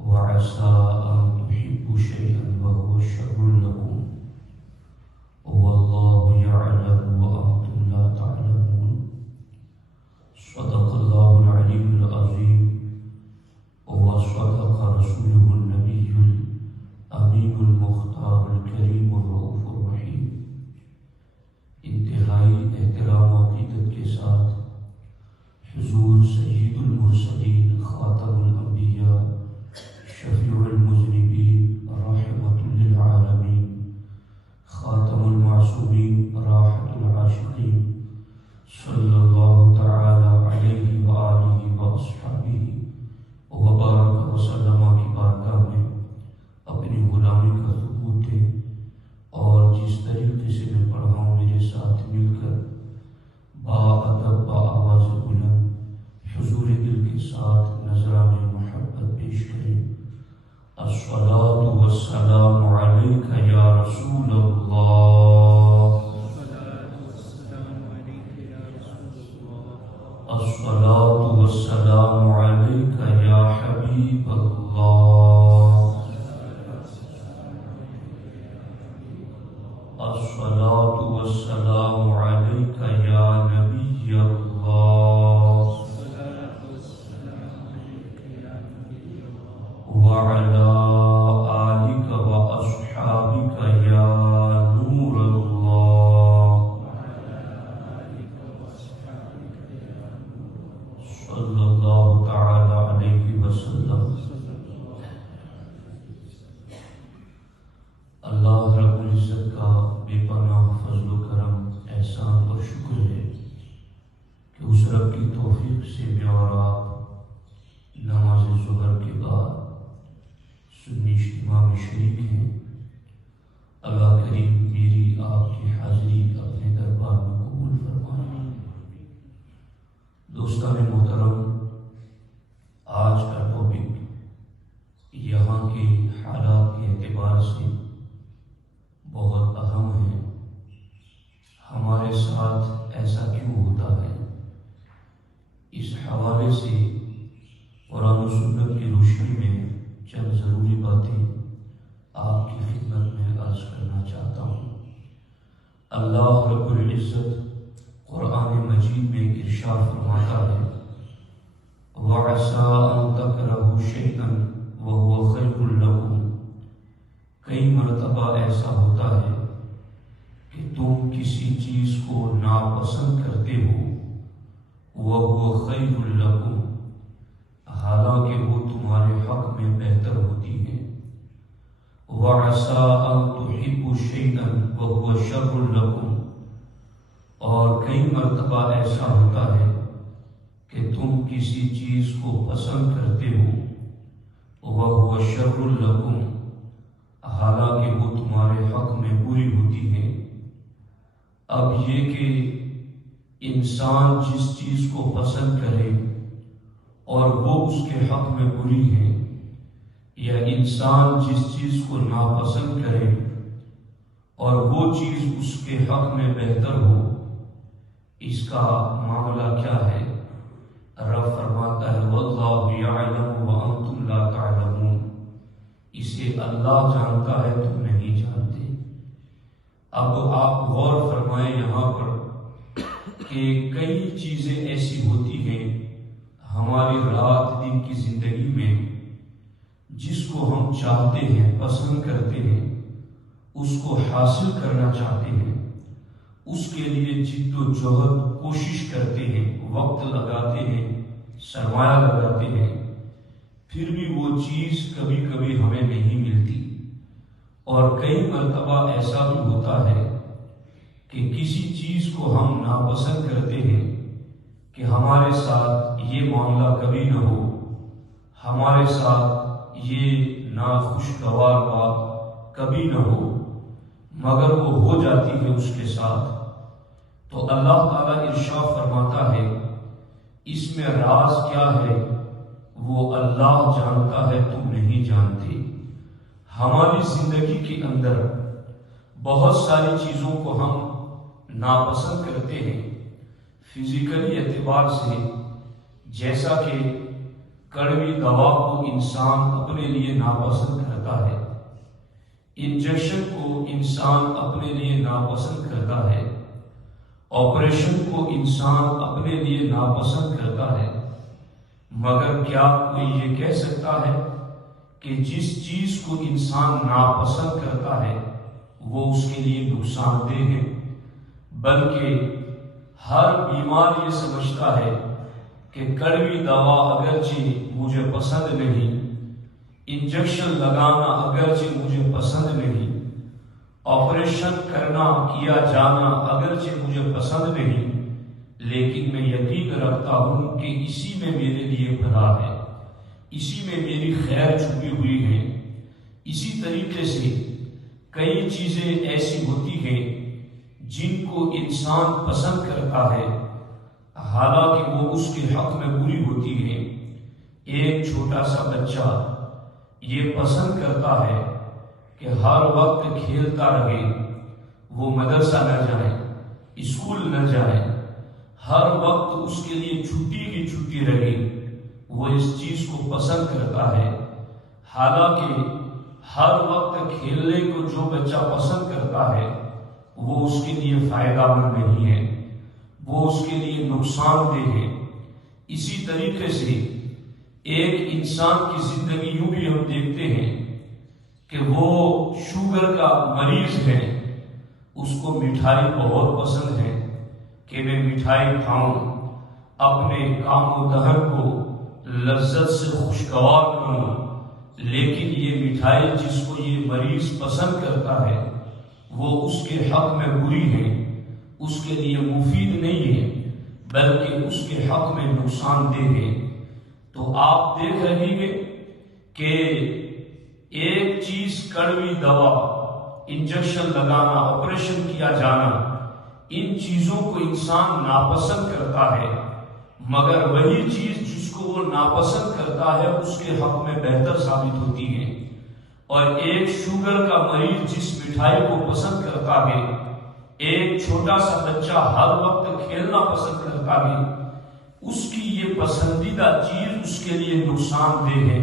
وعسى أن تحبوا شيئا وهو شر لكم والله يعلم وأنتم لا تعلمون. صدق الله العلي العظيم وصدق رسوله النبي الأمين المختار الكريم الرؤوف الرحيم. انتہائی احترام و عقیدت کے ساتھ حضور سید المرسلین خاتم الانبیاء شفیع المذنبین رحمت للعالمین خاتم المعصومین راحت العاشقین صلی اللہ تعالی علیہ وآلہ واصحابہ وبارک وسلم کی بارگاہ میں اپنی غلامی کا ثبوت دے، اور جس طریقے سے میں پڑھا ہوں میرے ساتھ مل کر باادب بآواز بلند حضور دل کے ساتھ نذرانِ محبت پیش کریں. الصلاة والسلام علیک یا رسول اللہ، الصلاة والسلام علیک یا حبیب اللہ، الصلاة والسلام علیک یا نبی اللہ، وعلی آلک واصحابک یا نور اللہ، صلی اللہ تعالی علیہ وسلم. اللہ رب العزت کا بے پناہ فضل و کرم، احسان اور شکر ہے کہ اس رب کی توفیق سے میں اور آپ نماز ظہر کے بعد سنی اجتماع میں شریک ہیں. اللہ کریم میری آپ کی حاضری اپنے دربار میں قبول فرمائے. دوستان محترم، آج کا ٹاپک یہاں کے حالات کے اعتبار سے بہت اہم ہے. ہمارے ساتھ ایسا کیوں ہوتا ہے؟ اس حوالے سے قرآن و سنت کی روشنی میں چند ضروری باتیں آپ کی خدمت میں عرض کرنا چاہتا ہوں. اللہ رب العزت قرآن مجید میں ارشاد فرماتا ہے وَعَسَىٰ أَن تَكْرَهُوا شَيْئًا وَهُوَ خَيْرٌ لَكُمْ. کئی مرتبہ ایسا ہوتا ہے کہ تم کسی چیز کو ناپسند کرتے ہو، وَهُوَ خَيْرٌ لَكُمْ، حالانکہ وہ تمہارے حق میں بہتر ہوتی ہے. وَعَسَىٰ أَن تُحِبُّوا شَيْئًا وَهُوَ شَرٌّ لَكُمْ، اور کئی مرتبہ ایسا ہوتا ہے کہ تم کسی چیز کو پسند کرتے ہو، وَهُوَ شَرٌّ لَكُمْ، حالانکہ وہ تمہارے حق میں بری ہوتی ہے. اب یہ کہ انسان جس چیز کو پسند کرے اور وہ اس کے حق میں بری ہے، یا انسان جس چیز کو ناپسند کرے اور وہ چیز اس کے حق میں بہتر ہو، اس کا معاملہ کیا ہے؟ رب فرماتا ہے وَاللَّهُ يَعْلَمُ وَأَنْتُمْ لَا تَعْلَمُونَ. اسے اللہ جانتا ہے، تم نہیں جانتے. اب آپ غور فرمائیں یہاں پر کہ کئی چیزیں ایسی ہوتی ہیں ہماری رات دن کی زندگی میں جس کو ہم چاہتے ہیں، پسند کرتے ہیں، اس کو حاصل کرنا چاہتے ہیں، اس کے لیے جد و جہد کوشش کرتے ہیں، وقت لگاتے ہیں، سرمایہ لگاتے ہیں، پھر بھی وہ چیز کبھی کبھی ہمیں نہیں ملتی. اور کئی مرتبہ ایسا بھی ہوتا ہے کہ کسی چیز کو ہم ناپسند کرتے ہیں کہ ہمارے ساتھ یہ معاملہ کبھی نہ ہو، ہمارے ساتھ یہ ناخوشگوار بات کبھی نہ ہو، مگر وہ ہو جاتی ہے اس کے ساتھ. تو اللہ تعالیٰ ارشاد فرماتا ہے اس میں راز کیا ہے وہ اللہ جانتا ہے، تم نہیں جانتے. ہماری زندگی کے اندر بہت ساری چیزوں کو ہم ناپسند کرتے ہیں فزیکلی اعتبار سے، جیسا کہ کڑوی دوا کو انسان اپنے لیے ناپسند کرتا ہے، انجیکشن کو انسان اپنے لیے ناپسند کرتا ہے، آپریشن کو انسان اپنے لیے ناپسند کرتا ہے، مگر کیا کوئی یہ کہہ سکتا ہے کہ جس چیز کو انسان ناپسند کرتا ہے وہ اس کے لیے نقصان دہ ہے؟ بلکہ ہر بیمار یہ سمجھتا ہے کہ کڑوی دوا اگرچہ مجھے پسند نہیں، انجیکشن لگانا اگرچہ مجھے پسند نہیں، آپریشن کیا جانا اگرچہ مجھے پسند نہیں، لیکن میں یقین رکھتا ہوں کہ اسی میں میرے لیے بھلا ہے، اسی میں میری خیر چھپی ہوئی ہے۔ اسی طریقے سے کئی چیزیں ایسی ہوتی ہیں جن کو انسان پسند کرتا ہے حالانکہ وہ اس کے حق میں بری ہوتی ہے۔ ایک چھوٹا سا بچہ یہ پسند کرتا ہے کہ ہر وقت کھیلتا رہے، وہ مدرسہ نہ جائے، اسکول نہ جائے، ہر وقت اس کے لیے چھٹی کی چھٹی رہے، وہ اس چیز کو پسند کرتا ہے۔ حالانکہ ہر وقت کھیلنے کو جو بچہ پسند کرتا ہے وہ اس کے لیے فائدہ مند نہیں ہے، وہ اس کے لیے نقصان دہ ہے۔ اسی طریقے سے ایک انسان کی زندگی یوں بھی ہم دیکھتے ہیں کہ وہ شوگر کا مریض ہے، اس کو مٹھائی بہت پسند ہے کہ میں مٹھائی کھاؤں، اپنے کام و دہن کو لذت سے خوشگوار کروں، لیکن یہ مٹھائی جس کو یہ مریض پسند کرتا ہے وہ اس کے حق میں بری ہے، اس کے لیے مفید نہیں ہے، بلکہ اس کے حق میں نقصان دہ ہے۔ تو آپ دیکھ رہے ہیں کہ ایک چیز کڑوی دوا، انجیکشن لگانا، آپریشن کیا جانا، ان چیزوں کو انسان ناپسند کرتا ہے، مگر وہی چیز جس کو وہ ناپسند کرتا ہے اس کے حق میں بہتر ثابت ہوتی ہے۔ اور ایک شوگر کا مریض جس مٹھائی کو پسند کرتا ہے، ایک چھوٹا سا بچہ ہر وقت کھیلنا پسند کرتا ہے، اس کی یہ پسندیدہ چیز اس کے لیے نقصان دہ ہے۔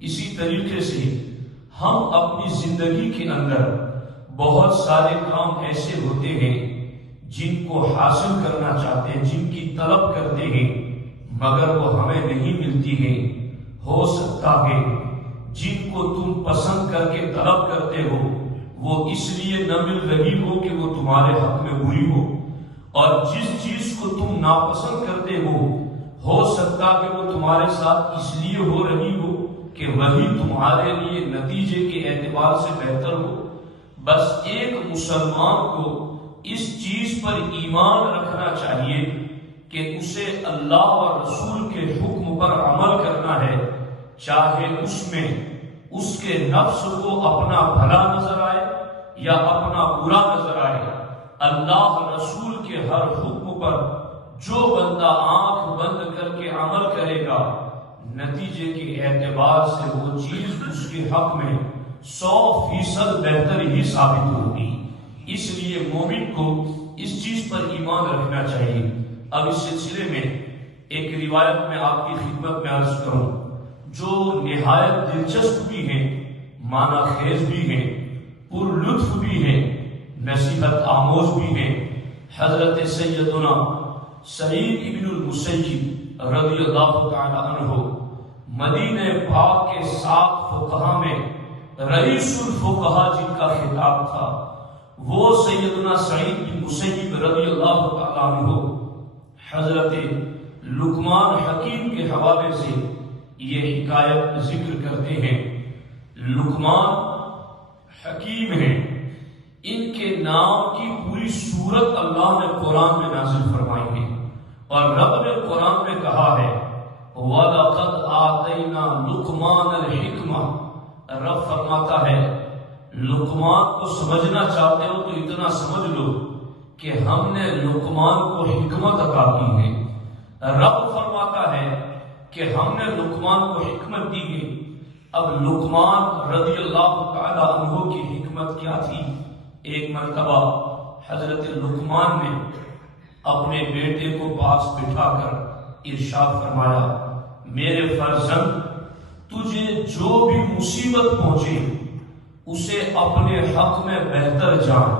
اسی طریقے سے ہم اپنی زندگی کے اندر بہت سارے کام ایسے ہوتے ہیں جن کو حاصل کرنا چاہتے ہیں، جن کی طلب کرتے ہیں، مگر وہ ہمیں نہیں ملتی ہے۔ ہو سکتا ہے جن کو تم پسند کر کے طلب کرتے ہو وہ اس لیے نہ مل رہی ہو کہ وہ تمہارے حق میں بری ہو، اور جس چیز کو تم ناپسند کرتے ہو سکتا کہ وہ تمہارے ساتھ اس لیے ہو رہی ہو کہ وہی تمہارے لیے نتیجے کے اعتبار سے بہتر ہو۔ بس ایک مسلمان کو اس چیز پر ایمان رکھنا چاہیے کہ اسے اللہ اور رسول کے حکم پر عمل کرنا ہے، چاہے اس میں اس کے نفس کو اپنا بھلا نظر آئے یا اپنا برا نظر آئے۔ اللہ رسول کے ہر حکم پر جو بندہ آنکھ بند کر کے عمل کرے گا، نتیجے کے اعتبار سے وہ چیز اس کے حق میں 100% بہتر ہی ثابت ہوگی۔ اس لیے مومن کو اس چیز پر ایمان رکھنا چاہیے۔ اب اس سلسلے میں ایک روایت میں آپ کی خدمت میں عرض کروں جو نہایت دلچسپ بھی ہے، معنی خیز بھی ہے، پر لطف بھی ہے، نصیحت آموز بھی ہے۔ حضرت سیدنا سعید ابن المسیب رضی اللہ تعالی عنہ مدینہ پاک کے 7 فقہا میں رئیس الفقہا جن کا خطاب تھا، وہ سیدنا سعید بن مسیب رضی اللہ تعالی عنہ حضرت لقمان حکیم کے حوالے سے یہ حکایت ذکر کرتے ہیں۔ لقمان حکیم ہیں، ان کے نام کی پوری صورت اللہ نے قرآن میں نازل فرمائی ہے، اور رب نے قرآن میں کہا ہے وَلَقَدْ آتَيْنَا لُقْمَانَ الْحِكْمَةَ۔ رب فرماتا ہے لقمان کو سمجھنا چاہتے ہو تو اتنا سمجھ لو کہ ہم نے لقمان کو حکمت عطا کی ہے۔ رب فرماتا ہے کہ ہم نے لقمان کو حکمت دی ہے۔ اب لقمان رضی اللہ تعالی عنہ کی حکمت کیا تھی؟ ایک مرتبہ حضرت لقمان نے اپنے بیٹے کو پاس بٹھا کر ارشاد فرمایا میرے فرزند تجھے جو بھی مصیبت پہنچے اسے اپنے حق میں بہتر جان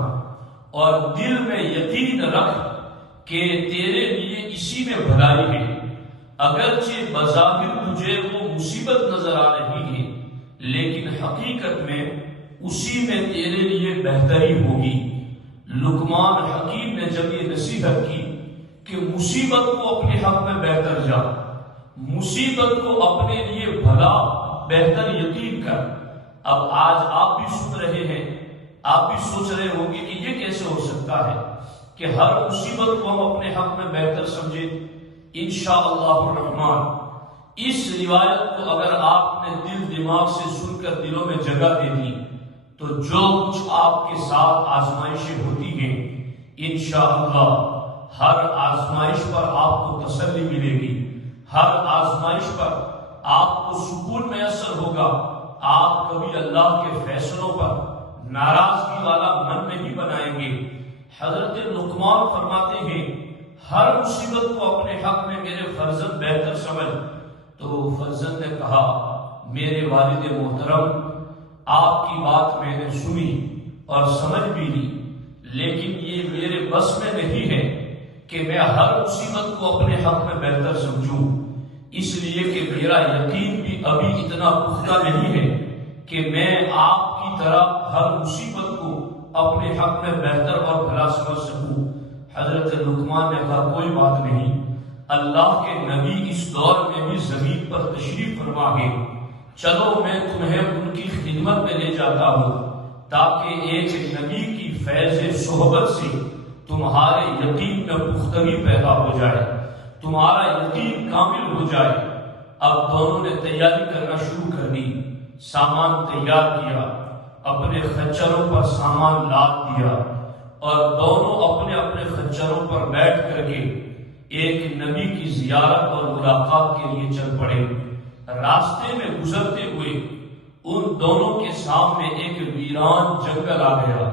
اور دل میں یقین رکھ کہ تیرے لیے اسی میں بھلائی ہے۔ اگرچہ بظاہر تجھے وہ مصیبت نظر آ رہی ہے لیکن حقیقت میں اسی میں تیرے لیے بہتری ہوگی۔ لقمان حکیم نے جب یہ نصیحت کی کہ مصیبت کو اپنے حق میں بہتر جان، مصیبت کو اپنے لیے بھلا بہتر یقین کر، اب آج آپ بھی سن رہے ہیں، آپ بھی سوچ رہے ہوں گے کہ یہ کیسے ہو سکتا ہے کہ ہر مصیبت کو ہم اپنے حق میں بہتر سمجھیں۔ انشاءاللہ الرحمن اس روایت کو اگر آپ نے دل دماغ سے سن کر دلوں میں جگہ دے دی تو جو کچھ آپ کے ساتھ آزمائشیں ہوتی ہیں انشاءاللہ ہر آزمائش پر آپ کو تسلی ملے گی، ہر آزمائش پر آپ کو سکون میسر ہوگا۔ آپ کبھی اللہ کے فیصلوں پر ناراضگی والا من نہیں بنائیں گے۔ حضرت لقمان فرماتے ہیں ہر مصیبت کو اپنے حق میں میرے فرزند بہتر سمجھ۔ تو فرزند نے کہا میرے والد محترم آپ کی بات میں نے سنی اور سمجھ بھی لی، لیکن یہ میرے بس میں نہیں ہے کہ میں ہر مصیبت کو اپنے حق میں بہتر سمجھوں، اس لیے کہ میرا یقین بھی ابھی اتنا پختہ نہیں ہے کہ میں آپ کی طرح ہر مصیبت کو اپنے حق میں بہتر اور بھلا سمجھ سکوں۔ حضرت لقمان نے کہا کوئی بات نہیں، اللہ کے نبی اس دور میں بھی زمین پر تشریف فرما گے، چلو میں تمہیں ان کی خدمت میں لے جاتا ہوں تاکہ ایک نبی کی فیض صحبت سے تمہارے یقین میں پختگی پیدا ہو جائے، تمہارا یقین کامل ہو جائے۔ اب دونوں نے تیاری کرنا شروع کر دی، سامان تیار کیا، اپنے خچروں پر سامان لاد دیا اور دونوں اپنے اپنے خچروں پر بیٹھ کر کے ایک نبی کی زیارت اور ملاقات کے لیے چل پڑے۔ راستے میں گزرتے ہوئے ان دونوں کے سامنے ایک ویران جنگل آ گیا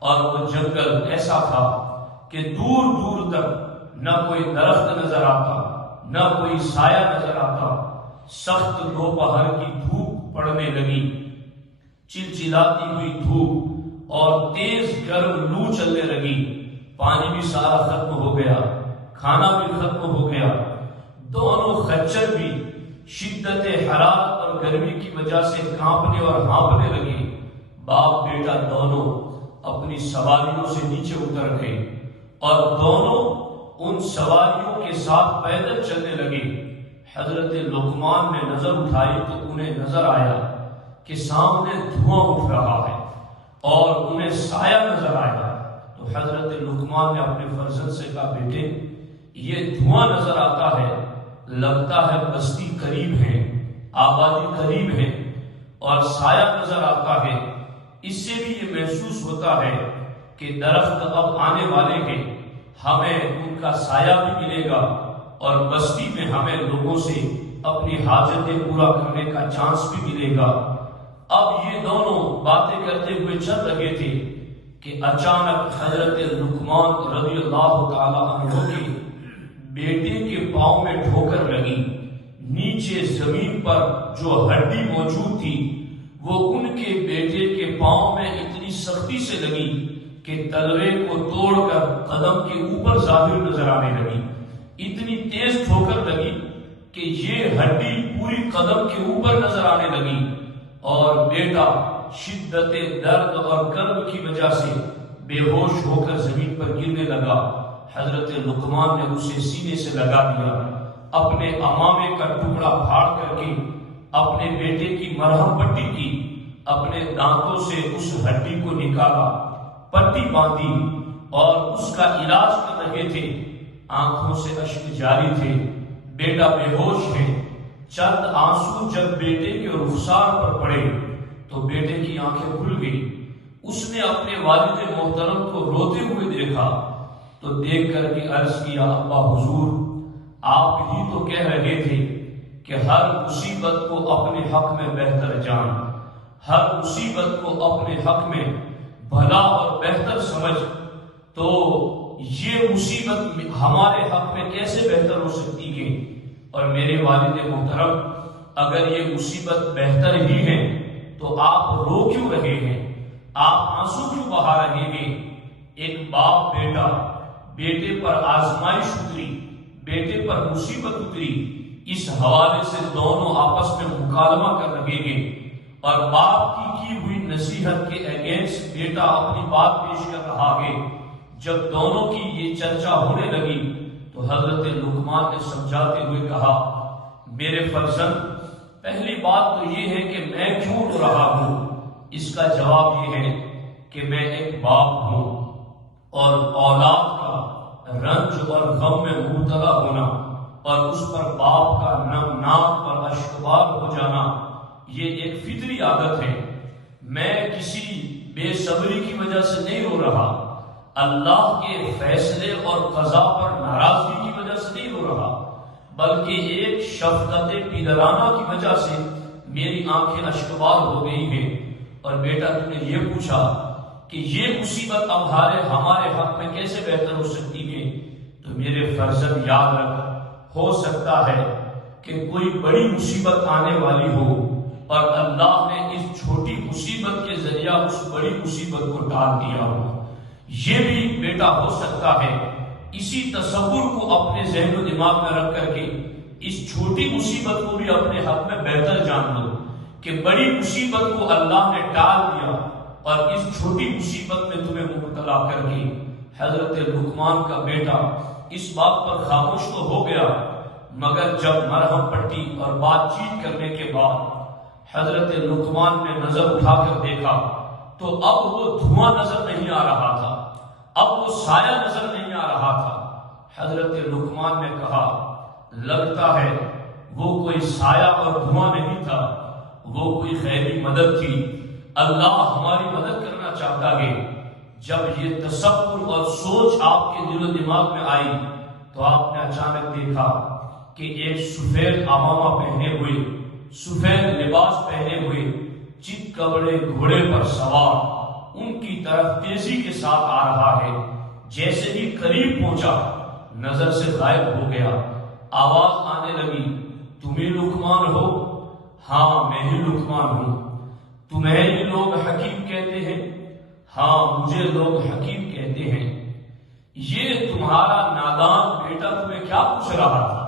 اور وہ جنگل ایسا تھا کہ دور دور تک نہ کوئی درخت نظر آتا، نہ کوئی سایہ نظر آتا۔ سخت دوپہر کی دھوپ پڑنے لگی، چلچلاتی ہوئی دھوپ اور تیز گرم لو چلنے لگی، پانی بھی سارا ختم ہو گیا، کھانا بھی ختم ہو گیا، دونوں خچر بھی شدت حرارت اور گرمی کی وجہ سے کانپنے اور ہانپنے لگے۔ باپ بیٹا دونوں اپنی سواریوں سے نیچے اتر گئے اور دونوں ان سواریوں کے ساتھ پیدل چلنے لگے۔ حضرت لقمان نے نظر اٹھائی تو انہیں نظر آیا کہ سامنے دھواں اٹھ رہا ہے اور انہیں سایہ نظر آیا۔ تو حضرت لقمان نے اپنے فرزند سے کہا بیٹے یہ دھواں نظر آتا ہے، لگتا ہے بستی قریب ہے، آبادی قریب ہے، اور سایہ نظر آتا ہے، اس سے بھی یہ محسوس ہوتا ہے کہ درخت اب آنے والے ہیں، ہمیں ان کا سایہ بھی ملے گا اور بستی میں ہمیں لوگوں سے اپنی حاجتیں پورا کرنے کا چانس بھی ملے گا۔ اب یہ دونوں باتیں کرتے ہوئے چل رہے تھے کہ اچانک حضرت لقمان رضی اللہ تعالی عنہ کی بیٹے کے پاؤں میں ٹھوکر لگی۔ نیچے زمین پر جو ہڈی موجود تھی وہ ان کے بیٹے کے پاؤں میں اتنی سختی سے لگی کہ تلوے کو توڑ کر قدم کے اوپر ظاہر نظر آنے لگی۔ اتنی تیز ٹھوکر لگی کہ یہ ہڈی پوری قدم کے اوپر نظر آنے لگی اور بیٹا شدت درد اور کرب کی وجہ سے بے ہوش ہو کر زمین پر گرنے لگا۔ حضرت لقمان نے اسے سینے سے لگا دیا، اپنے امامے کا ٹکڑا پھاڑ کر کے اپنے بیٹے کی مرہم پٹی کی، اپنے دانتوں سے اس ہڈی کو نکالا، پٹی باندھی اور اس کا علاج کر رہے تھے۔ آنکھوں سے اشک جاری تھے، بیٹا بے ہوش ہے۔ چند آنسو جب بیٹے کے رخسار پر پڑے تو بیٹے کی آنکھیں کھل گئی۔ اس نے اپنے والد محترم کو روتے ہوئے دیکھا تو دیکھ کر کے عرض کیا ابا حضور آپ ہی تو کہہ رہے تھے کہ ہر مصیبت کو اپنے حق میں بہتر جان، ہر مصیبت کو اپنے حق میں بھلا اور بہتر سمجھ، تو یہ مصیبت ہمارے حق میں کیسے بہتر ہو سکتی ہے؟ اور میرے والد محترم، اگر یہ مصیبت بہتر ہی ہے تو آپ رو کیوں رہے ہیں؟ آپ آنسو کیوں بہا رہے ہیں؟ ایک باپ بیٹے پر آزمائش اتری، بیٹے پر مصیبت اتری، اس حوالے سے دونوں آپس میں مکالمہ کر رہے ہیں، اور باپ کی ہوئی نصیحت کے اگینسٹ بیٹا اپنی بات پیش کر رہا ہے۔ جب دونوں کی یہ چرچا ہونے لگی تو حضرت لقمان نے سمجھاتے ہوئے کہا، میرے فرزند، پہلی بات تو یہ ہے کہ میں کیوں رو رہا ہوں؟ اس کا جواب یہ ہے کہ میں ایک باپ ہوں، اور اولاد کا رنج اور غم میں مبتلا ہونا اور اس پر باپ کا ناک پر اشکبار ہو جانا، یہ ایک فطری عادت ہے۔ میں کسی بے صبری کی وجہ سے نہیں رو رہا، اللہ کے فیصلے اور قضا پر ناراضگی کی وجہ سے نہیں رو رہا، بلکہ ایک شفقت پدرانہ کی وجہ سے میری آنکھیں اشکبار ہو گئی ہیں۔ اور بیٹا، تم نے یہ پوچھا کہ یہ مصیبت اب ہمارے حق میں کیسے بہتر ہو سکتی ہے، تو میرے فرزند یاد رکھ، ہو سکتا ہے کہ کوئی بڑی مصیبت آنے والی ہو اور اللہ نے اس چھوٹی مصیبت کے ذریعہ اس بڑی مصیبت کو ٹال دیا ہو۔ یہ بھی بیٹا ہو سکتا ہے۔ اسی تصور کو اپنے ذہن و دماغ میں رکھ کر کے اس چھوٹی مصیبت کو بھی اپنے حق میں بہتر جان لو کہ بڑی مصیبت کو اللہ نے ٹال دیا اور اس چھوٹی مصیبت میں تمہیں مبتلا کر کے۔ حضرت لقمان کا بیٹا اس بات پر خاموش تو ہو گیا، مگر جب مرہم پٹی اور بات چیت کرنے کے بعد حضرت لقمان نے نظر اٹھا کر دیکھا تو اب وہ دھواں نظر نہیں آ رہا تھا، اب وہ سایہ نظر نہیں آ رہا تھا۔ حضرت لقمان نے کہا، لگتا ہے وہ کوئی سایہ اور دھواں نہیں تھا، وہ کوئی غیبی مدد تھی، اللہ ہماری مدد کرنا چاہتا ہے۔ جب یہ تصور اور سوچ آپ کے دل و دماغ میں آئی تو آپ نے اچانک دیکھا کہ ایک سفید عمامہ پہنے ہوئے، سفید لباس پہنے ہوئے، چت کبڑے گھوڑے پر سوار ان کی طرف تیزی کے ساتھ آ رہا ہے۔ جیسے ہی قریب پہنچا نظر سے غائب ہو گیا۔ آواز آنے لگی، تم ہی لقمان ہو؟ ہاں، میں ہی لقمان ہوں۔ تمہیں یہ لوگ حکیم کہتے ہیں؟ ہاں، مجھے لوگ حکیم کہتے ہیں۔ یہ تمہارا نادان بیٹا تمہیں کیا پوچھ رہا تھا؟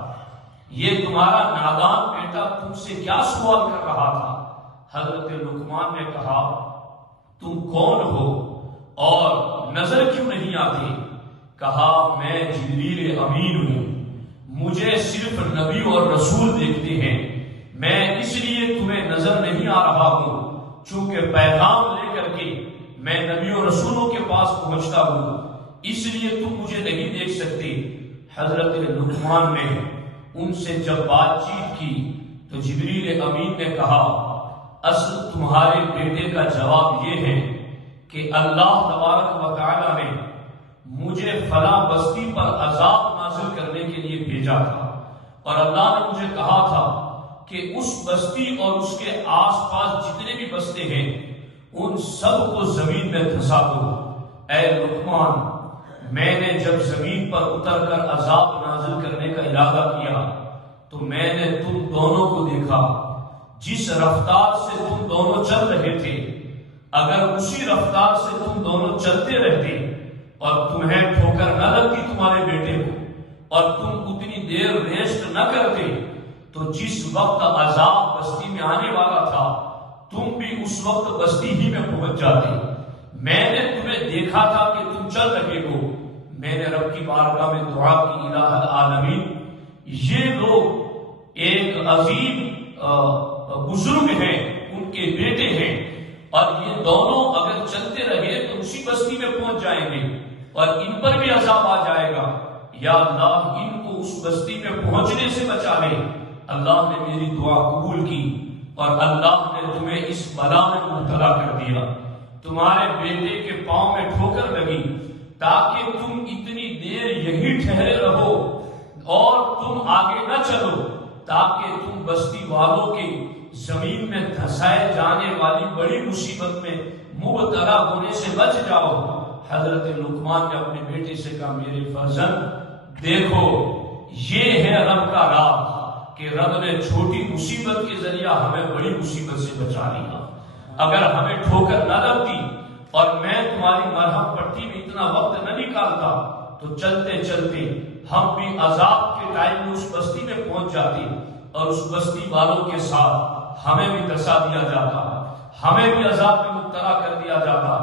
یہ تمہارا نادان بیٹا تم سے کیا سوال کر رہا تھا؟ حضرت لقمان نے کہا، تم کون ہو اور نظر کیوں نہیں آتے؟ کہا، میں جبریل امین ہوں، مجھے صرف نبی اور رسول دیکھتے ہیں، میں اس لیے تمہیں نظر نہیں آ رہا ہوں چونکہ پیغام لے کر کے میں نبی اور رسولوں کے پاس پہنچتا ہوں، اس لیے تم مجھے نہیں دیکھ سکتے۔ حضرت لقمان نے ان سے جب بات چیت کی تو جبریل امین نے کہا، اصل تمہارے بیٹے کا جواب یہ ہے کہ اللہ تبارک و تعالی نے مجھے فلاں بستی پر عذاب نازل کرنے کے لیے بھیجا تھا، اور اللہ نے مجھے کہا تھا کہ اس بستی اور اس کے آس پاس جتنے بھی بستے ہیں ان سب کو زمین میں دھسا دو۔ اے لقمان، میں نے جب زمین پر اتر کر عذاب نازل کرنے کا ارادہ کیا تو میں نے تم دونوں کو دیکھا، جس رفتار سے تم دونوں چل رہے تھے، اگر اسی رفتار سے تم دونوں چلتے رہتے اور تمہیں ٹھوکر نہ لگتی تمہارے بیٹے کو اور تم اتنی دیر ریسٹ نہ کرتے تو جس وقت عذاب بستی میں آنے والا تھا تم بھی اس وقت بستی ہی میں پہنچ جاتے۔ میں نے تمہیں دیکھا تھا کہ تم چل رہے ہو، میں نے رب کی بارگاہ میں دعا کی، الہ العالمین، یہ لوگ ایک عظیم بزرگ ہیں، ان کے بیٹے ہیں، اور یہ دونوں اگر چلتے رہے تو اسی بستی میں پہنچ جائیں گے اور ان پر بھی عذاب آ جائے گا۔ یا اللہ، ان کو اس بستی میں پہنچنے سے بچا لے۔ اللہ نے میری دعا قبول کی اور اللہ نے تمہیں اس بلا میں مبتلا کر دیا۔ تمہارے بیٹے کے پاؤں میں ٹھوکر لگی تاکہ تم اتنی دیر یہی ٹھہرے رہو اور تم آگے نہ چلو، تاکہ تم بستی والوں کے زمین میں دھسائے جانے والی بڑی مصیبت میں مبتلا ہونے سے بچ جاؤ۔ حضرت لقمان نے اپنے بیٹے سے کہا، میرے فرزند دیکھو، یہ ہے رب کا راز، کہ رب نے چھوٹی مصیبت کے ذریعہ ہمیں بڑی مصیبت سے بچا لیا. اگر ہمیں ٹھوکر نہ لگتی اور میں تمہاری مرہم پٹی میں اتنا وقت نہ نکالتا تو چلتے چلتے ہم بھی عذاب کے ٹائم میں اس بستی میں پہنچ جاتے اور اس بستی والوں کے ساتھ ہمیں بھی دسا دیا جاتا, ہمیں بھی عذاب میں مبتلا کر دیا جاتا.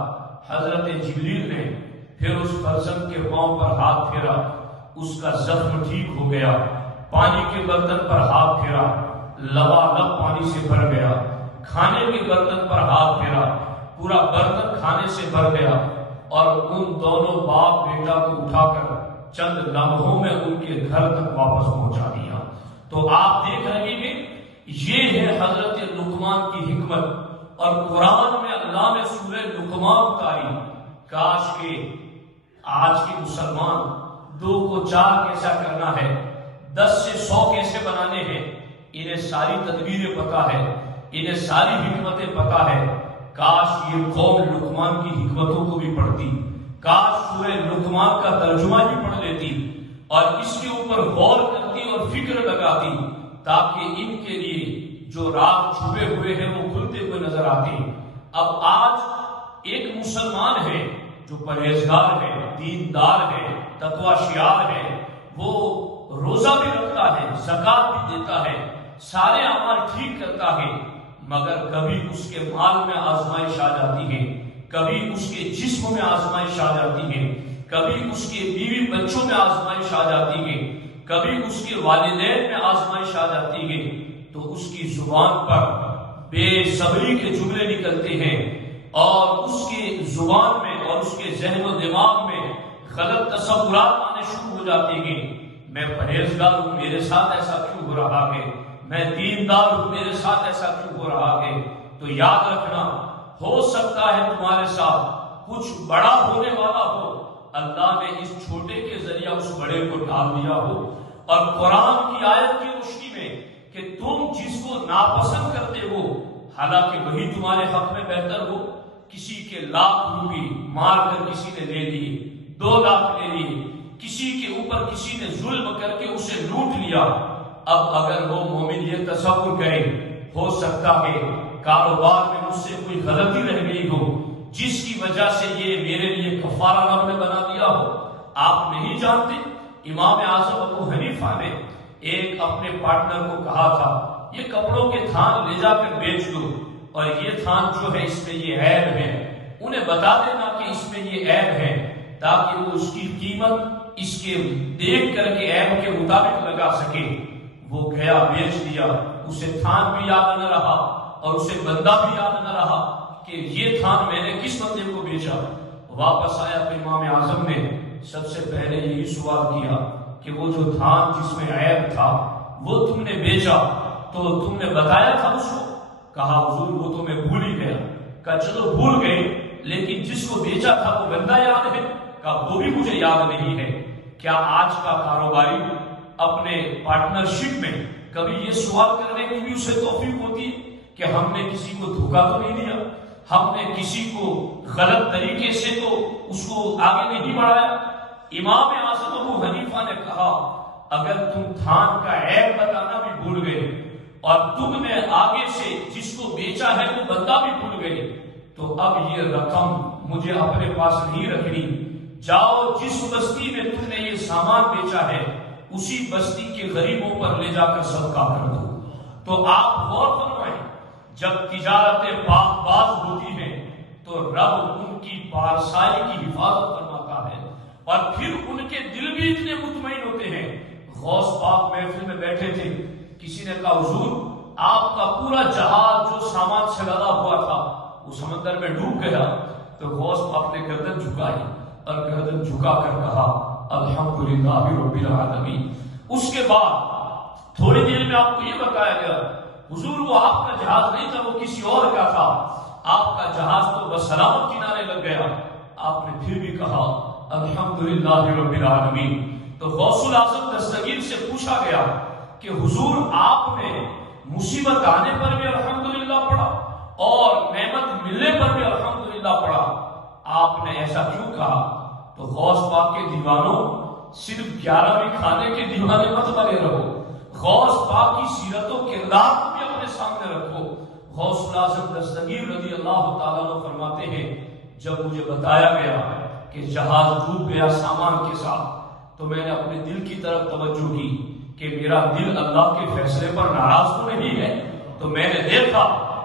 حضرت جبریل نے پھر اس فرزند کے پاؤں پر ہاتھ پھیرا, اس کا زخم ٹھیک ہو گیا. پانی کے برتن پر ہاتھ پھیرا, لبالب پانی سے بھر گیا. کھانے کے برتن پر ہاتھ پھیرا, پورا برتن کھانے سے بھر گیا. اور ان دونوں باپ بیٹا کو اٹھا کر چند لمحوں میں ان کے گھر تک واپس پہنچا دیا. تو آپ دیکھ رہے ہیں یہ ہے حضرت لقمان کی حکمت. اور قرآن میں اللہ نے سورہ لقمان اتاری. کاش کہ آج کے مسلمان 2 کو 4 کیسا کرنا ہے, 10 سے 100 کیسے بنانے ہیں, انہیں ساری تدبیریں پتا ہے, انہیں ساری حکمتیں پتا ہے. کاش یہ قوم لقمان کی حکمتوں کو بھی پڑھتی, کاش سورہ لقمان کا ترجمہ بھی پڑھ لیتی اور اس کے اوپر غور کرتی اور فکر لگاتی, تاکہ ان کے لیے جو راز چھپے ہوئے ہیں وہ کھلتے ہوئے نظر آتے. اب آج ایک مسلمان ہے جو پرہیزگار ہے, دیندار ہے, تقوی شیار ہے, وہ روزہ بھی رکھتا ہے, زکات بھی دیتا ہے, سارے اعمال ٹھیک کرتا ہے, مگر کبھی اس کے مال میں آزمائش آ جاتی ہے, کبھی اس کے جسم میں آزمائش آ جاتی ہے, کبھی اس کے بیوی بچوں میں آزمائش آ جاتی ہے, کبھی اس کے والدین میں آزمائش آ جاتی ہے. تو اس کی زبان پر بے صبری کے جملے نکلتے ہیں اور اس کی زبان میں اور اس کے ذہن و دماغ میں غلط تصورات آنے شروع ہو جاتے ہیں. میں پرہیزگار ہوں, میرے ساتھ ایسا کیوں ہو رہا ہے, میں دیندار ہوں, میرے ساتھ ایسا کیوں ہو رہا ہے. تو یاد رکھنا, ہو سکتا ہے تمہارے ساتھ کچھ بڑا ہونے والا ہو, اللہ نے اس چھوٹے کے ذریعہ اس بڑے کو ڈال دیا ہو. اور قرآن کی آیت کی روشنی میں کہ تم جس کو ناپسند کرتے ہو, حالانکہ وہی تمہارے حق میں بہتر ہو. کسی کے لاکھ روپے مار کر کسی نے لے لیے, 2 لاکھ لے لیے, کسی کے اوپر کسی نے ظلم کر کے اسے لوٹ لیا. اب اگر وہ مومن یہ تصور کرے, ہو سکتا ہے کاروبار میں مجھ سے کوئی غلطی رہ گئی ہو جس کی وجہ سے یہ میرے لیے کفارہ رب نے بنا دیا ہو. آپ نہیں جانتے, امام اعظم ابو حنیفہ نے ایک اپنے پارٹنر کو کہا تھا یہ کپڑوں کے تھان لے جا کر بیچ دو, اور یہ تھان جو ہے اس میں یہ عیب ہے, انہیں بتا دینا کہ اس میں یہ عیب ہے, تاکہ وہ اس کی قیمت اس کے دیکھ کر کے عیب کے مطابق لگا سکے. وہ گیا بیچ دیا, اسے تھان بھی یاد نہ رہا اور اسے بندہ بھی یاد نہ رہا کہ یہ تھان میں نے کس بندے کو بیچا. واپس آیا تو امام اعظم نے سب سے پہلے یہی سوال کیا کہ وہ جو تھان جس میں عیب تھا وہ تم نے بیچا تو تم نے بتایا تھا اس کو؟ کہا حضور وہ تو میں بھول ہی گیا. کہا چلو بھول گئے, لیکن جس کو بیچا تھا وہ بندہ یاد ہے؟ کہا وہ بھی مجھے یاد نہیں ہے. کیا آج کا کاروباری اپنے پارٹنرشپ میں کبھی یہ سوال کرنے کی بھی اسے توفیق ہوتی ہے کہ ہم نے کسی کو دھوکہ تو نہیں دیا, ہم نے کسی کو غلط طریقے سے تو اس کو آگے نہیں بڑھایا؟ امام اعظم ابو حنیفہ نے کہا اگر تم تھان کا عیب بتانا بھی بھول گئے اور تم نے آگے سے جس کو بیچا ہے وہ بندہ بھی بھول گئے, تو اب یہ رقم مجھے اپنے پاس نہیں رکھنی. جاؤ جس بستی میں تم نے یہ سامان بیچا ہے اسی بستی کے غریبوں پر لے جا کر صدقہ کر دو. تو آپ غور فرمائیں, جب تجارتیں پاک باز ہوتی ہیں تو رب ان کی پارسائی کی حفاظت فرماتا ہے اور پھر ان کے دل بھی اتنے مطمئن ہوتے ہیں. غوث پاک محفل میں بیٹھے تھے, کسی نے کہا حضور آپ کا پورا جہاز جو سامان سے لدا ہوا تھا وہ سمندر میں ڈوب گیا. تو غوث پاک نے گردن جھکائی اور گردن جھکا کر کہا الحمدللہ رب العالمین. اس کے بعد تھوڑی دیر میں آپ کو یہ بتایا گیا حضور وہ آپ کا جہاز نہیں تھا, وہ کسی اور کا تھا, آپ کا جہاز تو بسلامت کنارے لگ گیا. آپ نے پھر بھی کہا الحمدللہ رب العالمین. تو غوث الاعظم دستگیر سے پوچھا گیا کہ حضور آپ نے مصیبت آنے پر بھی الحمدللہ پڑھا اور نعمت ملنے پر بھی الحمدللہ پڑھا, آپ نے ایسا کیوں کہا؟ تو غوث پاک کے دیوانوں, صرف 11ویں کھانے کے دیوانے مت بنے رہو. غوث پاک کی سیرت و کردار کو بھی اپنے سامنے رکھو۔ غوث اعظم دستگیر رضی اللہ تعالیٰ عنہ فرماتے ہیں جب مجھے بتایا گیا کہ جہاز ڈوب گیا سامان کے ساتھ تو میں نے اپنے دل کی طرف توجہ کی کہ میرا دل اللہ کے فیصلے پر ناراض تو نہیں ہے، تو میں نے دیکھا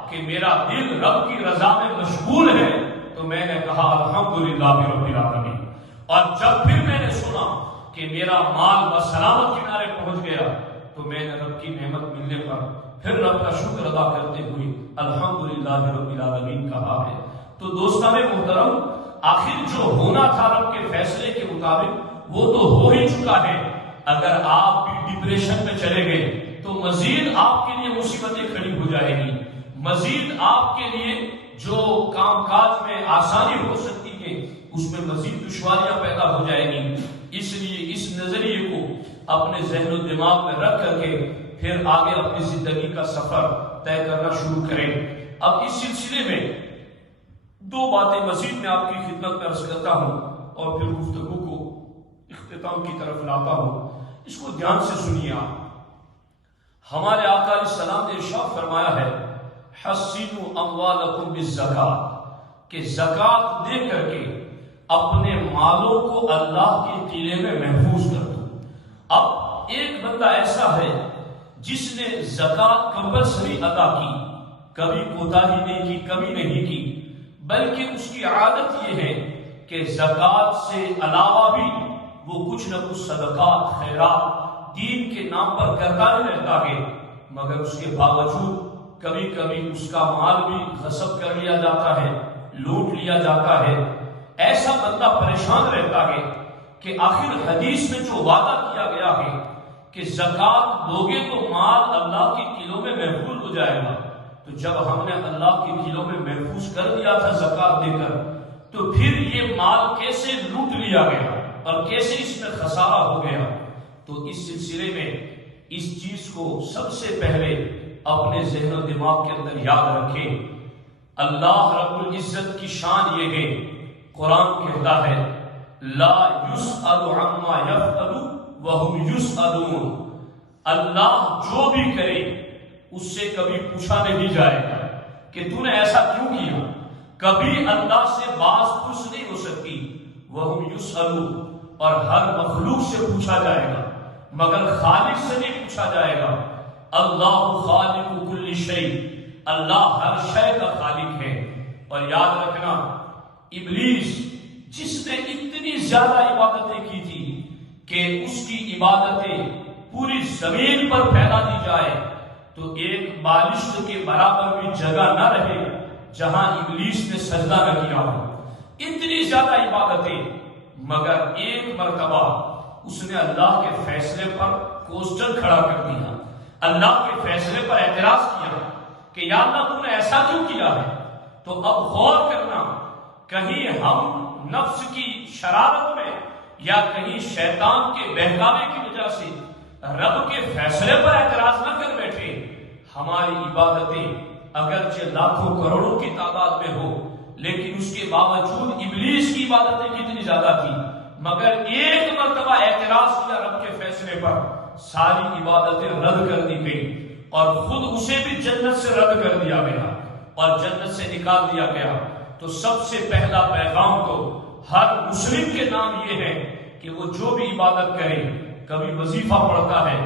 کہ میرا دل رب کی رضا میں مشغول ہے، تو میں نے کہا الحمدللہ رب العالمین۔ اور جب پھر میں نے سنا کہ میرا مال بسلامت کنارے پہنچ گیا تو میں نے رب کی نعمت ملنے پر پھر رب کا شکر ادا کرتے ہوئے الحمدللہ رب العالمین کہا ہے۔ تو دوستان محترم، آخر جو ہونا تھا رب کے فیصلے کے مطابق وہ تو ہو ہی چکا ہے۔ اگر آپ بھی ڈپریشن میں چلے گئے تو مزید آپ کے لیے مصیبتیں کھڑی ہو جائے گی، مزید آپ کے لیے جو کام کاج میں آسانی ہو سکتی ہے اس میں مزید دشواریاں پیدا ہو جائے گی۔ اس لیے اس نظریے کو اپنے ذہن و دماغ میں رکھ کر کے پھر آگے اپنی زندگی کا سفر طے کرنا شروع کریں۔ اب اس سلسلے میں دو باتیں مزید میں آپ کی خدمت میں عرض کرتا ہوں اور پھر گفتگو کو اختتام کی طرف لاتا ہوں، اس کو دھیان سے سنیے آپ۔ ہمارے آقا علیہ السلام نے ارشاد فرمایا ہے حسنوا اموالکم بالزکات، کہ زکات دے کر کے اپنے مالوں کو اللہ کے قلعے میں محفوظ کر دو۔ اب ایک بندہ ایسا ہے جس نے زکات کمپلسری ادا کی، کبھی کوتاہی نہیں کی، کمی نہیں کی، بلکہ اس کی عادت یہ ہے کہ زکات سے علاوہ بھی وہ کچھ نہ کچھ صدقات خیرات دین کے نام پر کرتا ہی رہتا ہے، مگر اس کے باوجود کبھی کبھی اس کا مال بھی غصب کر لیا جاتا ہے، لوٹ لیا جاتا ہے۔ ایسا بندہ پریشان رہتا ہے کہ آخر حدیث میں جو وعدہ کیا گیا ہے کہ زکات دوگے تو مال اللہ کے قلعوں میں محفوظ ہو جائے گا، تو جب ہم نے اللہ کے قلعوں میں محفوظ کر دیا تھا زکات دے کر، تو پھر یہ مال کیسے لوٹ لیا گیا اور کیسے اس میں خسارہ ہو گیا؟ تو اس سلسلے میں اس چیز کو سب سے پہلے اپنے ذہن و دماغ کے اندر یاد رکھیں۔ اللہ رب العزت کی شان یہ ہے، قرآن کہتا ہے لا یسأل عما یفعل وہم یسألون، اللہ جو بھی کرے اس سے کبھی پوچھا نہیں جائے گا کہ تو نے ایسا کیوں کیا۔ کبھی اللہ سے باز پرس نہیں ہو سکتی، وہم یسألون، اور ہر مخلوق سے پوچھا جائے گا مگر خالق سے نہیں پوچھا جائے گا۔ اللہ خالق کل شیء، اللہ ہر شے کا خالق ہے۔ اور یاد رکھنا ابلیس جس نے اتنی زیادہ عبادتیں کی تھی کہ اس کی عبادتیں پوری زمین پر پھیلا دی جائے تو ایک بالشت کے برابر بھی جگہ نہ رہے جہاں ابلیس نے سجدہ نہ کیا ہو، اتنی زیادہ عبادتیں، مگر ایک مرتبہ اس نے اللہ کے فیصلے پر کوسچن کھڑا کر دیا، اللہ کے فیصلے پر اعتراض کیا کہ یا اللہ تم نے ایسا کیوں کیا ہے۔ تو اب غور کرنا، کہیں ہم نفس کی شرارت میں یا کہیں شیطان کے بہکاوے کی وجہ سے رب کے فیصلے پر اعتراض نہ کر بیٹھے۔ ہماری عبادتیں اگرچہ لاکھوں کروڑوں کی تعداد میں ہو، لیکن اس کے باوجود ابلیس کی عبادتیں کتنی زیادہ تھی، مگر ایک مرتبہ اعتراض کیا رب کے فیصلے پر، ساری عبادتیں رد کر دی گئی اور خود اسے بھی جنت سے رد کر دیا گیا اور جنت سے نکال دیا گیا۔ تو سب سے پہلا پیغام تو ہر مسلم کے نام یہ ہے کہ وہ جو بھی عبادت کرے، کبھی وظیفہ پڑھتا ہے،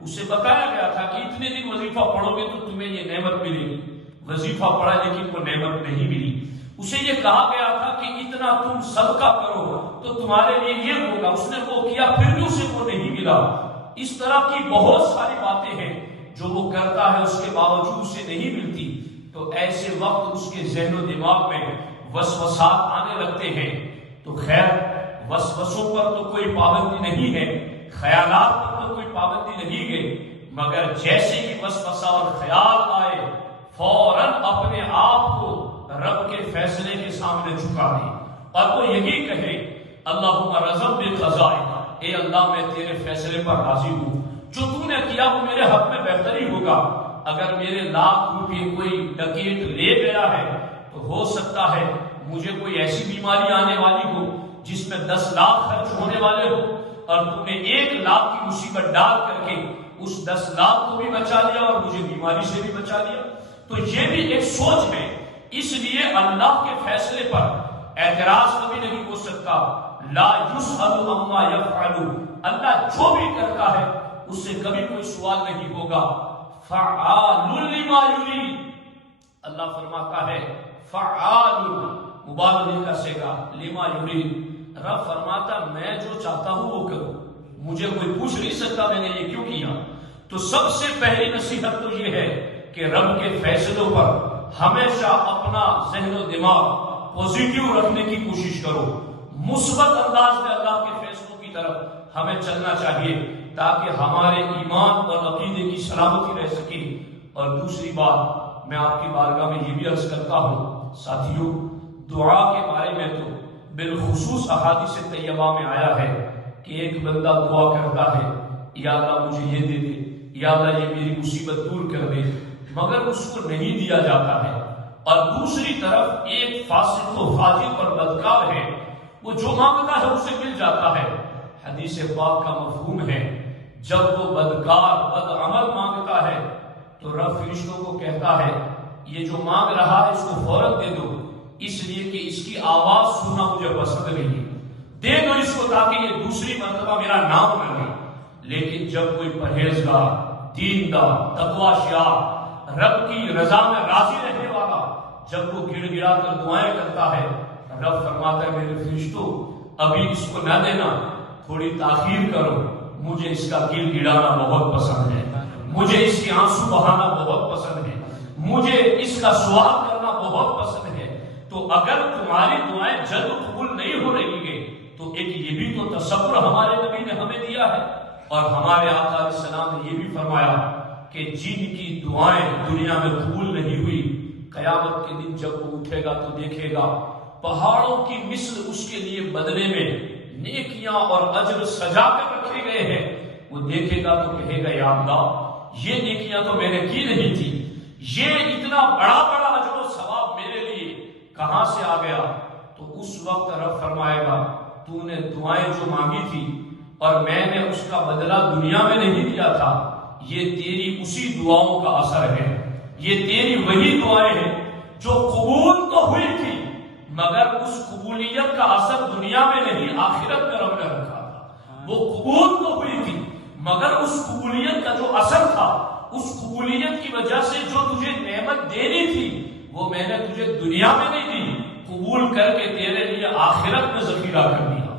اسے بتایا گیا تھا کہ اتنے دن وظیفہ پڑھو گے تو تمہیں یہ نعمت ملے گی، وظیفہ پڑھا لیکن وہ نعمت نہیں ملی۔ اسے یہ کہا گیا تھا کہ اتنا تم صدقہ کرو تو تمہارے لیے یہ ہوگا، اس نے وہ کیا پھر بھی اسے وہ نہیں ملا۔ اس طرح کی بہت ساری باتیں ہیں جو وہ کرتا ہے اس کے باوجود اسے نہیں ملتی، تو ایسے وقت اس کے ذہن و دماغ میں وسوسات آنے لگتے ہیں۔ تو خیر، وسوسوں پر تو کوئی پابندی نہیں ہے، خیالات پر تو کوئی پابندی نہیں ہے، مگر جیسے ہی وسوسہ اور خیال آئے فوراً اپنے آپ کو رب کے فیصلے کے سامنے جھکا دے اور وہ یہی کہے اللہم رضب بقضائک، اے اللہ میں تیرے فیصلے پر راضی ہوں، جو تو نے کیا وہ میرے حق میں بہتر ہی ہوگا۔ اگر میرے لاکھ روپے کوئی ڈکیت لے گیا ہے تو ہو سکتا ہے مجھے کوئی ایسی بیماری آنے والی ہو جس میں 10 لاکھ خرچ ہونے والے ہو، اور تم نے 1 لاکھ کی مصیبت ڈال کر کے اس 10 لاکھ کو بھی بچا لیا اور مجھے بیماری سے بھی بچا لیا. تو یہ بھی ایک سوچ ہے. اس لیے اللہ کے فیصلے پر اعتراض کبھی نہیں ہو سکتا. لا یسأل عما یفعل، اللہ جو بھی کرتا ہے اس سے کبھی کوئی سوال نہیں ہوگا. فعال لما یرید، اللہ فرماتا ہے فعال، مبالغہ کا صیغہ، لما یرید. رب فرماتا میں جو چاہتا ہوں وہ کروں، مجھے کوئی پوچھ نہیں سکتا میں نے یہ کیوں کیا. تو سب سے پہلی نصیحت تو یہ ہے کہ رب کے فیصلوں پر ہمیشہ اپنا ذہن و دماغ پوزیٹیو رکھنے کی کوشش کرو. مثبت انداز میں اللہ کے فیصلوں کی طرف ہمیں چلنا چاہیے تاکہ ہمارے ایمان اور عقیدے کی سلامتی رہ سکے. اور دوسری بات میں آپ کی بارگاہ میں یہ بھی عرض کرتا ہوں ساتھیوں، دعا کے بارے میں تو بالخصوص احادیث طیبہ میں آیا ہے کہ ایک بندہ دعا کرتا ہے یا اللہ مجھے یہ دے دے، یا اللہ یہ میری مصیبت دور کر دے، مگر اس کو نہیں دیا جاتا ہے. اور دوسری طرف ایک فاسق و فاجر اور بدکار ہے، وہ جو مانگتا ہے اسے مل جاتا ہے. حدیث پاک کا مفہوم ہے جب وہ بدکار بدعمل مانگتا ہے تو رب فرشتوں کو کہتا ہے یہ جو مانگ رہا ہے اس کو فوراً دے دو، اس لیے کہ اس کی آواز سننا مجھے پسند نہیں، دے دو اس کو تاکہ یہ دوسری مرتبہ میرا نام نہ لے. لیکن جب کوئی پرہیزگار، دیندار، تقوی شیار، رب کی رضا میں راضی رہنے والا جب وہ گڑ گڑا کر دعائیں کرتا ہے، رب فرماتا ہے میرے فرشتوں ابھی اس کو نہ دینا، تھوڑی تاخیر کرو، مجھے اس کا گڑ گڑانا بہت پسند ہے، مجھے اس کے آنسو بہانا بہت پسند ہے، مجھے اس کا سوال کرنا بہت پسند ہے. تو اگر تمہاری دعائیں جلد قبول نہیں ہو رہی ہے تو ایک یہ بھی تو تصور ہمارے نبی نے ہمیں دیا ہے. اور ہمارے آقا علیہ السلام نے یہ بھی فرمایا کہ جن کی دعائیں دنیا میں قبول نہیں ہوئی، قیامت کے دن جب وہ اٹھے گا تو دیکھے گا پہاڑوں کی مثل اس کے لیے بدلے میں نیکیاں اور اجر سجا کر رکھے گئے ہیں. وہ دیکھے گا تو کہے گا یا اللہ یہ نیکیاں تو میں نے کی نہیں تھی، یہ اتنا بڑا بڑا اجر و ثواب میرے لیے کہاں سے آ گیا. تو اس وقت رب فرمائے گا تو نے دعائیں جو مانگی تھی اور میں نے اس کا بدلہ دنیا میں نہیں دیا تھا، یہ تیری اسی دعاؤں کا اثر ہے، یہ تیری وہی دعائیں ہیں جو قبول تو ہوئی تھی مگر اس قبولیت کا اثر دنیا میں نہیں آخرت میں رب نے رکھا تھا. وہ قبول تو ہوئی تھی مگر اس قبولیت کا جو اثر تھا، اس قبولیت کی وجہ سے جو تجھے نعمت دینی تھی وہ میں نے تجھے دنیا میں نہیں دی، قبول کر کے تیرے لیے آخرت میں ذخیرہ کر دیا،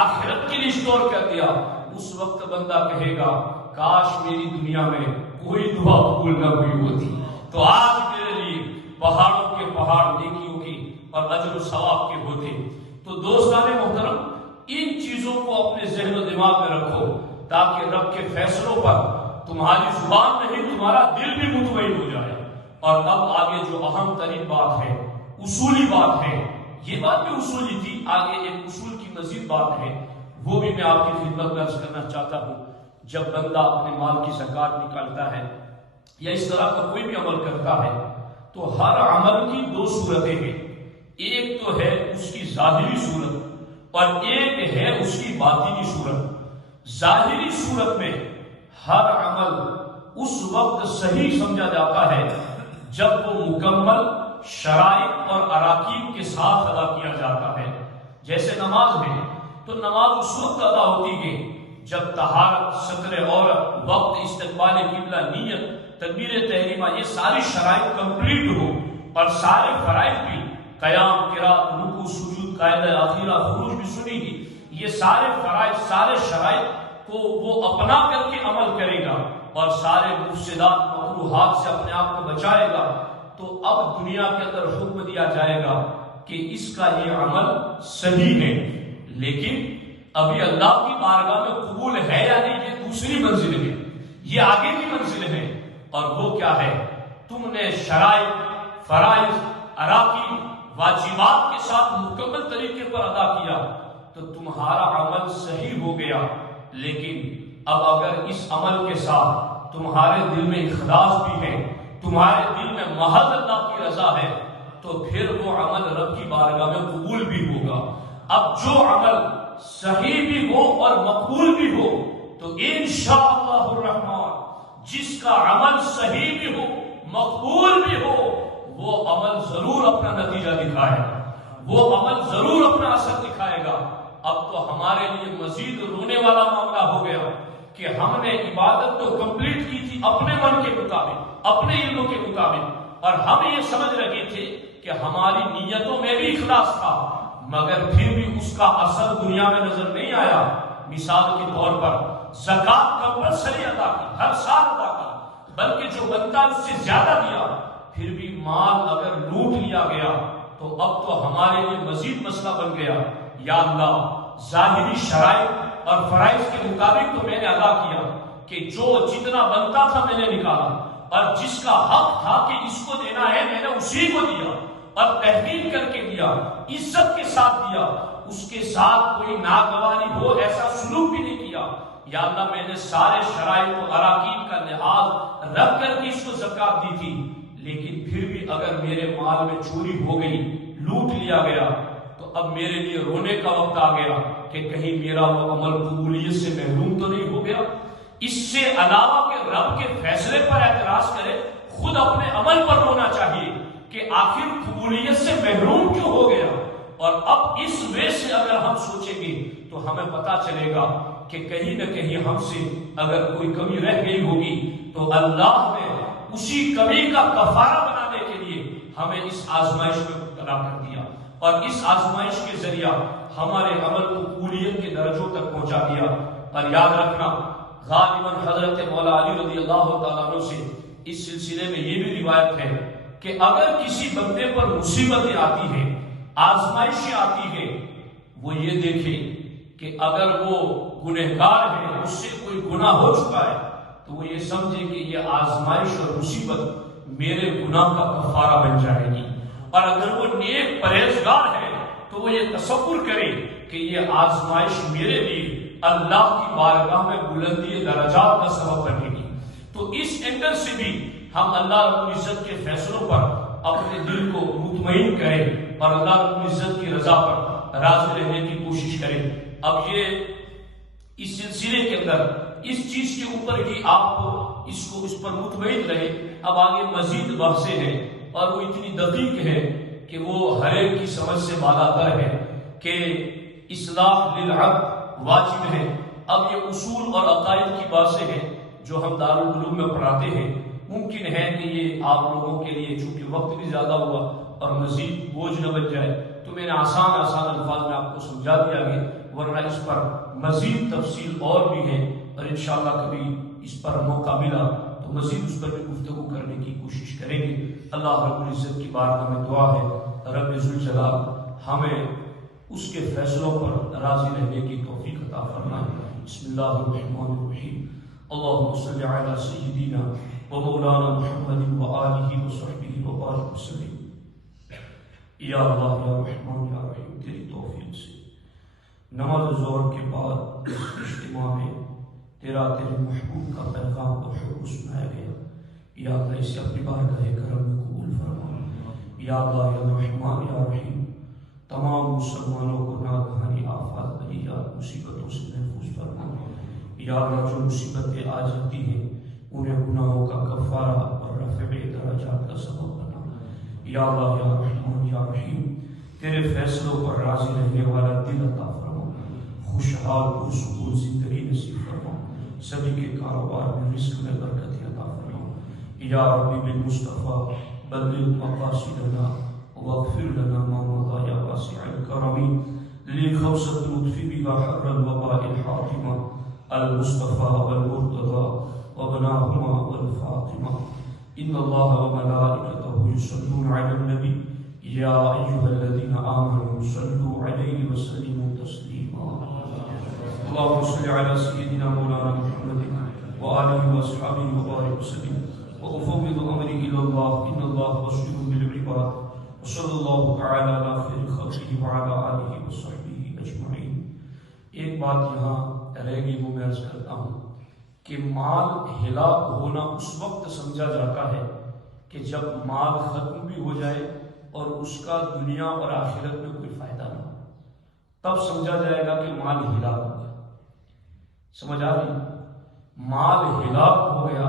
آخرت کے لیے اسٹور کر دیا. اس وقت بندہ کہے گا کاش میری دنیا میں کوئی دعا قبول نہ ہوئی ہوتی تو آج میرے لیے پہاڑوں کے پہاڑ نیکیوں کی اور اجر و ثواب کے ہوتے. تو دوستان محترم ان چیزوں کو اپنے ذہن و دماغ میں رکھو تاکہ رب کے فیصلوں پر تمہاری زبان نہیں تمہارا دل بھی مطمئن ہو جائے. اور اب آگے جو اہم ترین بات ہے، اصولی بات ہے، یہ بات بھی اصولی تھی، آگے ایک اصول کی مزید بات ہے، وہ بھی میں آپ کی خدمت میں عرض کرنا چاہتا ہوں. جب بندہ اپنے مال کی زکات نکالتا ہے یا اس طرح کا کوئی بھی عمل کرتا ہے تو ہر عمل کی دو صورتیں ہیں. ایک تو ہے اس کی ظاہری صورت اور ایک ہے اس کی باطنی صورت. ظاہری صورت میں ہر عمل اس وقت صحیح سمجھا جاتا ہے جب وہ مکمل شرائط اور اراکین کے ساتھ ادا کیا جاتا ہے. جیسے نماز ہے تو نماز اس وقت ادا ہوتی ہے جب طہارت، ستر عورت، وقت، استقبال قبلہ، نیت، تکبیر تحریمہ، یہ ساری شرائط کمپلیٹ ہو اور سارے فرائض بھی قیام، قرات، رکوع، سجود، قاعدہ اخیرہ، خروج بھی سنی گی، یہ سارے فرائض، سارے شرائط کو وہ اپنا کر کے عمل کرے گا اور سارے مفسدات، مکروہات سے اپنے آپ کو بچائے گا. تو اب دنیا کے اندر حکم دیا جائے گا کہ اس کا یہ عمل صحیح ہے، لیکن ابھی اللہ کی بارگاہ میں قبول ہے یا نہیں یہ دوسری منزل ہے، یہ آگے کی منزل ہے. اور وہ کیا ہے؟ تم نے شرائط، فرائض، اراکین، واجبات کے ساتھ مکمل طریقے پر ادا کیا تو تمہارا عمل صحیح ہو گیا. لیکن اب اگر اس عمل کے ساتھ تمہارے دل میں اخلاص بھی ہے، تمہارے دل میں محض اللہ کی رضا ہے تو پھر وہ عمل رب کی بارگاہ میں قبول بھی ہوگا. اب جو عمل صحیح بھی ہو اور مقبول بھی ہو تو انشاءاللہ الرحمن جس کا عمل صحیح بھی ہو مقبول بھی ہو وہ عمل ضرور اپنا نتیجہ دکھائے گا، وہ عمل ضرور اپنا اثر دکھائے گا۔ اب تو ہمارے لیے مزید رونے والا معاملہ ہو گیا کہ ہم نے عبادت تو کمپلیٹ کی تھی اپنے من کے مطابق، اپنے علموں کے مطابق، اور ہم یہ سمجھ رہے تھے کہ ہماری نیتوں میں بھی اخلاص تھا، مگر پھر بھی اس کا اثر دنیا میں نظر نہیں آیا۔ مثال کے طور پر زکوٰۃ کمپلسری ادا کی، ہر سال ادا کی، بلکہ جو بنتا اس سے زیادہ دیا، پھر بھی مال اگر لوٹ لیا گیا تو اب تو ہمارے لیے مزید مسئلہ بن گیا۔ یا اللہ، ظاہری شرائط اور فرائض کے مطابق تو میں نے ادا کیا کہ جو جتنا بنتا تھا میں نے نکالا، اور جس کا حق تھا کہ اس کو دینا ہے میں نے اسی کو دیا، اور تحقیق کر کے دیا، عزت کے ساتھ دیا، اس کے ساتھ کوئی ناگواری ہو ایسا سلوک بھی نہیں کیا۔ یا اللہ، میں نے سارے شرائط و اراکین کا لحاظ رکھ کر کے اس کو زکوٰۃ دی تھی، لیکن پھر بھی اگر میرے مال میں چوری ہو گئی، لوٹ لیا گیا، تو اب میرے لیے رونے کا وقت آ گیا کہ کہیں میرا وہ عمل قبولیت سے محروم تو نہیں ہو گیا۔ اس سے علاوہ کہ رب کے فیصلے پر اعتراض کرے، خود اپنے عمل پر رونا چاہیے کہ آخر قبولیت سے محروم کیوں ہو گیا۔ اور اب اس وے سے اگر ہم سوچیں گے تو ہمیں پتا چلے گا کہ کہیں نہ کہیں ہم سے اگر کوئی کمی رہ گئی ہوگی تو اللہ نے اسی کمی کا کفارہ بنانے کے لیے ہمیں اس آزمائش میں مبتلا کر دیا، اور اس آزمائش کے ذریعہ ہمارے عمل کو قبولیت کے درجوں تک پہنچا دیا۔ اور یاد رکھنا، غالباً حضرت مولا علی رضی اللہ تعالیٰ عنہ سے اس سلسلے میں یہ بھی روایت ہے کہ اگر کسی بندے پر مصیبتیں آتی ہیں، آزمائشیں آتی ہیں، وہ یہ دیکھے کہ اگر وہ گنہگار ہے، اس سے کوئی گناہ ہو چکا ہے، تو وہ یہ سمجھے کہ یہ آزمائش اور مصیبت میرے گناہ کا کفارہ بن جائے گی، اور اگر وہ نیک پرہیزگار ہے تو وہ یہ تصور کرے کہ یہ آزمائش میرے لیے اللہ کی بارگاہ میں بلندی درجات کا سبب بنے گی۔ تو اس اینگل سے بھی ہم اللہ رب العزت کے فیصلوں پر اپنے دل کو مطمئن کریں اور اللہ رب العزت کی رضا پر راضی رہنے کی کوشش کریں۔ اب یہ اس سلسلے کے اندر اس چیز کے اوپر ہی آپ کو اس پر مطمئن رہے۔ اب آگے مزید بحثیں ہیں اور وہ اتنی دقیق ہے کہ وہ ہر ایک کی سمجھ سے بالاتر ہے کہ اصلاح للعبد واجب ہے۔ اب یہ اصول اور عقائد کی باتیں ہیں جو ہم دارالعلوم میں پڑھاتے ہیں، ممکن ہے کہ یہ آپ لوگوں کے لیے چونکہ وقت بھی زیادہ ہوا اور مزید بوجھ نہ بن جائے تو میں نے آسان الفاظ میں آپ کو سمجھا دیا گیا، ورنہ اس پر مزید تفصیل اور بھی ہے، اور انشاءاللہ کبھی اس پر موقع ملا تو مزید اس پر بھی گفتگو کرنے کی کوشش کریں گے۔ اللہ رب العزت کی بارگاہ میں دعا ہے رب ذوالجلال ہمیں اس کے فیصلوں پر راضی رہنے کی توفیق عطا فرمائے۔ بسم اللہ الرحمن الرحیم، اللہم صلی علی سیدنا و مولانا محمد و آلہ و صحبہ و بارک وسلم۔ یا اللہ یا رحمان یا رحیم، تیری توفیق سے نماز ظہر کے بعد اس اجتماع میں تیرے محبوب کا پیغام اور حکم سنایا گیا، یا اللہ اسے اپنی بارگاہ کرم میں قبول فرما۔ یا اللہ یا رحمان یا رحیم، تمام مسلمانوں کو ناگہانی آفات بلیات مصیبتوں سے محفوظ فرما۔ یا اللہ جو مصیبتیں آ جاتی ہیں انہیں گناہوں کا کفارہ اور رفع درجات کا سبب بنا۔ یا اللہ یا رحمان یا رحیم، تیرے فیصلوں پر راضی رہنے والا دل عطا فرما، خوشحال پرسکون زندگی نصیب فرما، سبھی کے کاروبار میں رزق میں برکت عطا فرما۔ یا ربی بالمصطفیٰ بلغ مقاصدنا واغفر لنا ما مضى یا واسع الکرم، لخوصة لطف بها حر الوباء الحاطمة المصطفى والمرتضى وابناهما والفاطمة، إن الله وملائكته يصلون على النبي يا أيها الذين آمنوا صلوا عليه وسلموا تسليما۔ اللهم صل على سيدنا مولانا محمد وآله وأصحابه وبارك وسلم، وأفوض أمري إلى الله إن الله بصير بالعباد، وصلى الله تعالى على خير خلقه وعلى آله وصحبه أجمعين۔ ایک بات یہاں رہ گئی وہ میں عرض کرتا ہوں کہ مال ہلاک ہونا اس وقت سمجھا جاتا ہے کہ جب مال ختم بھی ہو جائے اور اس کا دنیا اور آخرت میں کوئی فائدہ نہ ہو، تب سمجھا جائے گا کہ مال ہلاک ہو گیا۔ سمجھ آ رہی؟ مال ہلاک ہو گیا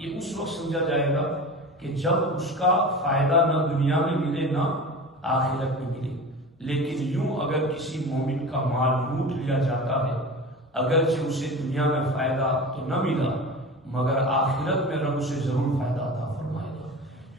یہ اس وقت سمجھا جائے گا کہ جب اس کا فائدہ نہ دنیا میں ملے نہ آخرت میں ملے۔ لیکن یوں اگر کسی مومن کا مال لوٹ لیا جاتا ہے، اگرچہ اسے دنیا میں فائدہ تو نہ ملا مگر آخرت میں رب اسے ضرور فائدہ عطا فرمائے گا۔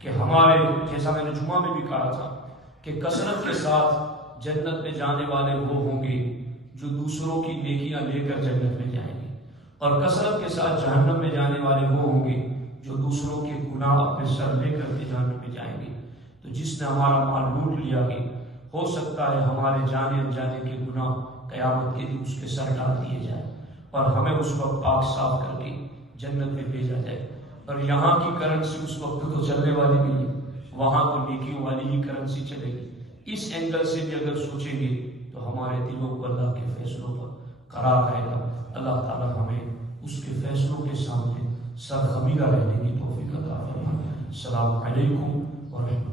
کہ ہمارے جیسا میں نے جمعہ میں بھی کہا تھا کہ کثرت کے ساتھ جنت میں جانے والے وہ ہوں گے جو دوسروں کی نیکیاں لے کر جنت میں جائیں گے، اور کثرت کے ساتھ جہنم میں جانے والے وہ ہوں گے جو دوسروں کے گناہ اپنے سر لے کر کے جہنم میں جائیں گے۔ تو جس نے ہمارا مال لوٹ لیا ہے، ہو سکتا ہے ہمارے جانے انجانے کے گناہ قیامت کے دن اس کے سر ڈال دیے جائیں اور ہمیں اس وقت پاک صاف کر کے جنت میں بھیجا جائے۔ اور یہاں کی کرنسی اس وقت تو چلنے والی نہیں ہے، وہاں تو نیکیوں والی ہی کرنسی چلے گی۔ اس اینگل سے بھی اگر سوچیں گے تو ہمارے دلوں کو اللہ کے فیصلوں پر قرار رہے گا۔ اللہ تعالیٰ ہمیں اس کے فیصلوں کے سامنے سر خمیرہ رہنے کی توفیق عطا فرمائے۔ السلام علیکم ورحمۃ اللہ۔